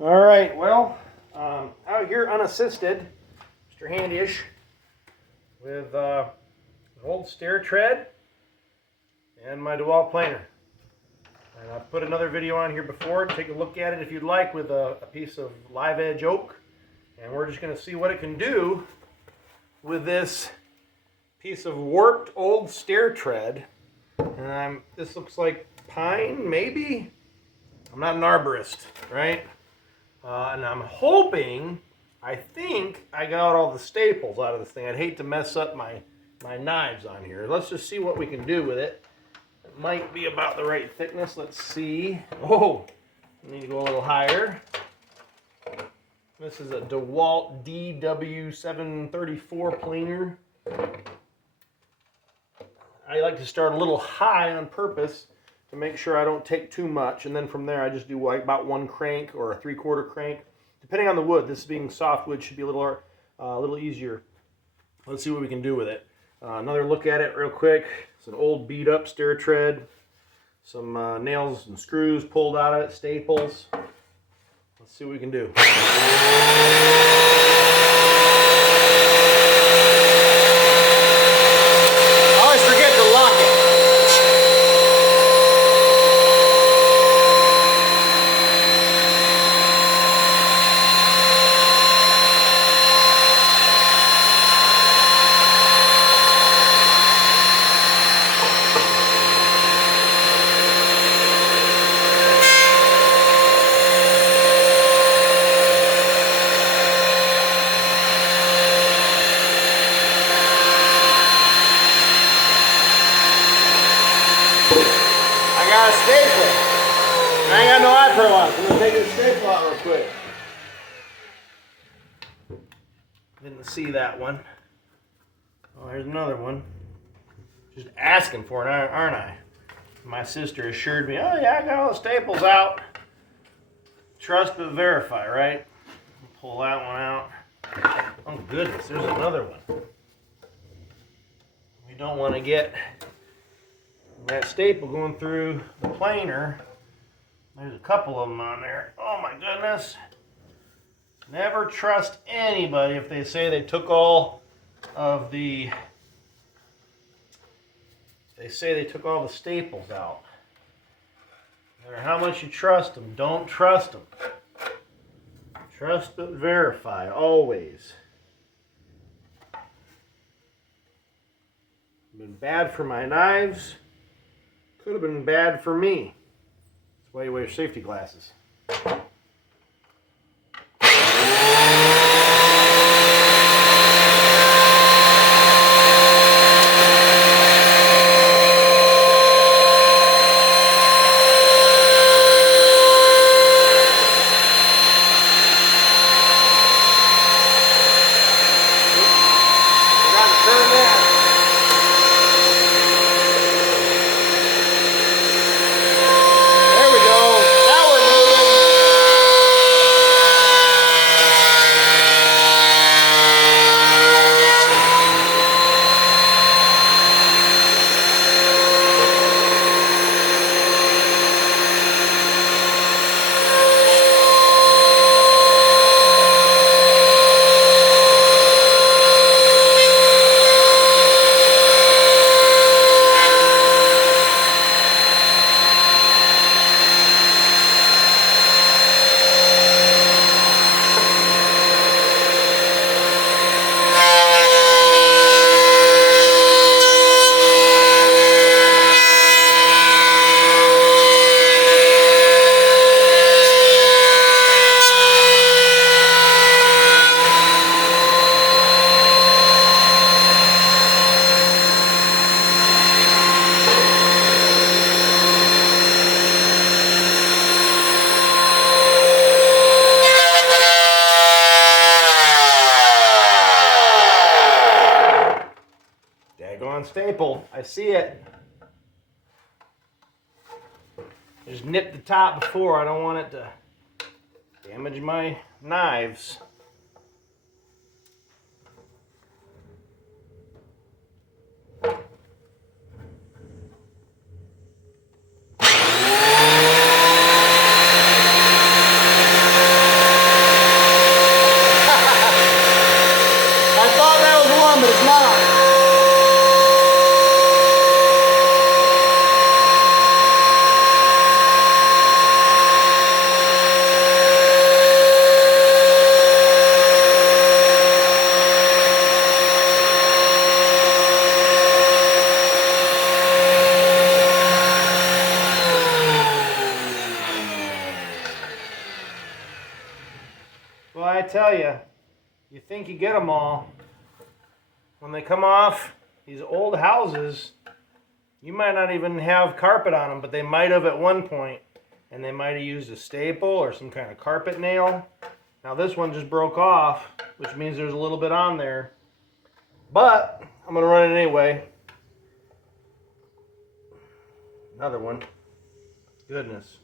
All right, well, out here unassisted, Mr. Handyish, with an old stair tread and my DeWalt planer. And I've put another video on here before. Take a look at it if you'd like, with a piece of live edge oak. And we're just going to see what it can do with this piece of warped old stair tread. And this looks like pine, maybe? I'm not an arborist, right? And I'm hoping, I think I got all the staples out of this thing. I'd hate to mess up my knives on here. Let's just see what we can do with it. It might be about the right thickness. Let's see. Oh, I need to go a little higher. This is a DeWalt DW734 planer. I like to start a little high on purpose to make sure I don't take too much, and then from there I just do like about one crank or a 3/4 crank, depending on the wood. This being softwood should be a little easier. Let's see what we can do with it. Another look at it real quick. It's an old beat up stair tread. Some nails and screws pulled out of it, staples. Let's see what we can do. I got a staple. I ain't got no iPro on, so I'm gonna take this staple out real quick. Didn't see that one. Oh, there's another one. Just asking for it, aren't I? My sister assured me, oh yeah, I got all the staples out. Trust but verify, right? Pull that one out. Oh goodness, there's another one. We don't want to get that staple going through the planer. There's a couple of them on there. Oh my goodness. Never trust anybody if they say they took all of the staples out. No matter how much you trust them, don't trust them. Trust but verify, always. Been bad for my knives. Could have been bad for me. That's why you wear safety glasses. Staple. I see it. Just nipped the top before. I don't want it to damage my knives. I tell you, you think you get them all. When they come off these old houses, you might not even have carpet on them, but they might have at one point, and they might have used a staple or some kind of carpet nail. Now this one just broke off, which means there's a little bit on there, but I'm gonna run it anyway. Another one. Goodness.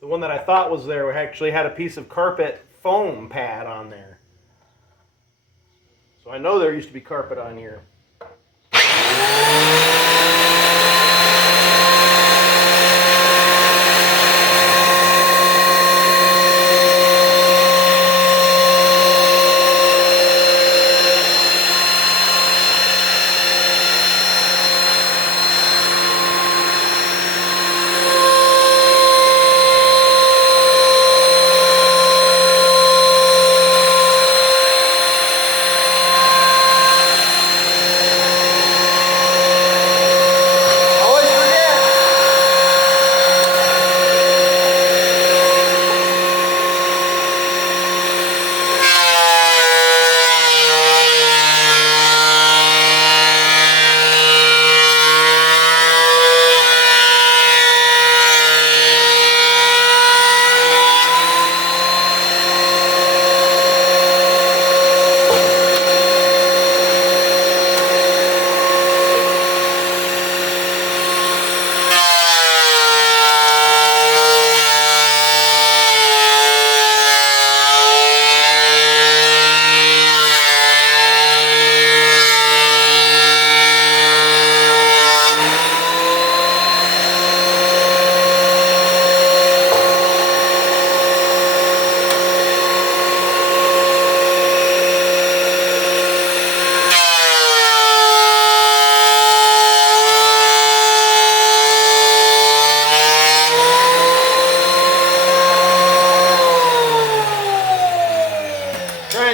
The one that I thought was there actually had a piece of carpet foam pad on there. So I know there used to be carpet on here.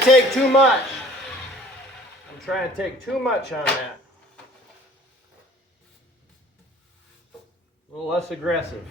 Take too much. I'm trying to take too much on that. A little less aggressive.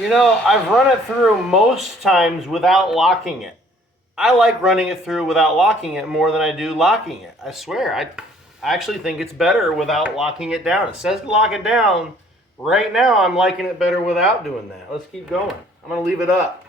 You know, I've run it through most times without locking it. I like running it through without locking it more than I do locking it. I swear, I actually think it's better without locking it down. It says to lock it down. Right now, I'm liking it better without doing that. Let's keep going. I'm going to leave it up.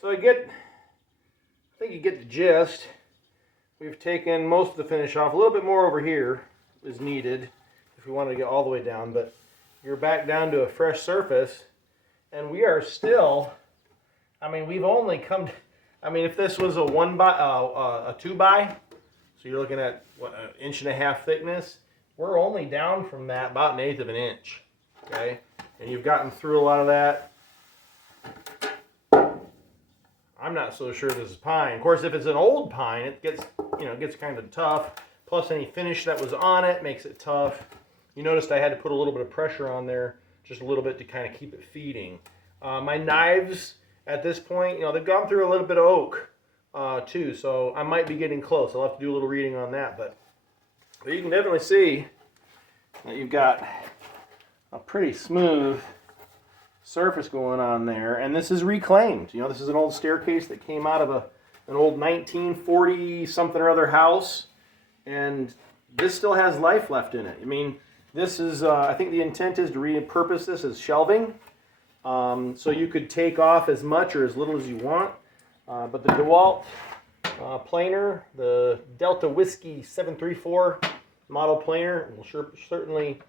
So I think you get the gist. We've taken most of the finish off. A little bit more over here is needed if we wanted to get all the way down, but you're back down to a fresh surface, and we are still, I mean, we've only come, I mean, if this was a 2x, so you're looking at what, 1.5 inch thickness, we're only down from that about 1/8 of an inch, okay? And you've gotten through a lot of that. I'm not so sure this is pine. Of course, if it's an old pine, it gets, gets kind of tough. Plus, any finish that was on it makes it tough. You noticed I had to put a little bit of pressure on there, just a little bit to kind of keep it feeding. My knives at this point, they've gone through a little bit of oak too, so I might be getting close. I'll have to do a little reading on that, but you can definitely see that you've got a pretty smooth surface going on there, and this is reclaimed. This is an old staircase that came out of an old 1940 something or other house, and this still has life left in it. I mean, this is I think the intent is to repurpose this as shelving, so you could take off as much or as little as you want, but the DeWalt planer, the Delta Whiskey 734 model planer, will certainly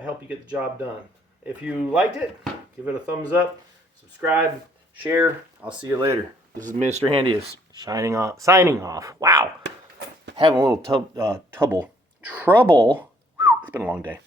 help you get the job done. If you liked it, give it a thumbs up, subscribe, share. I'll see you later. This is Mr. Handiest signing off. Wow, having a little trouble. It's been a long day.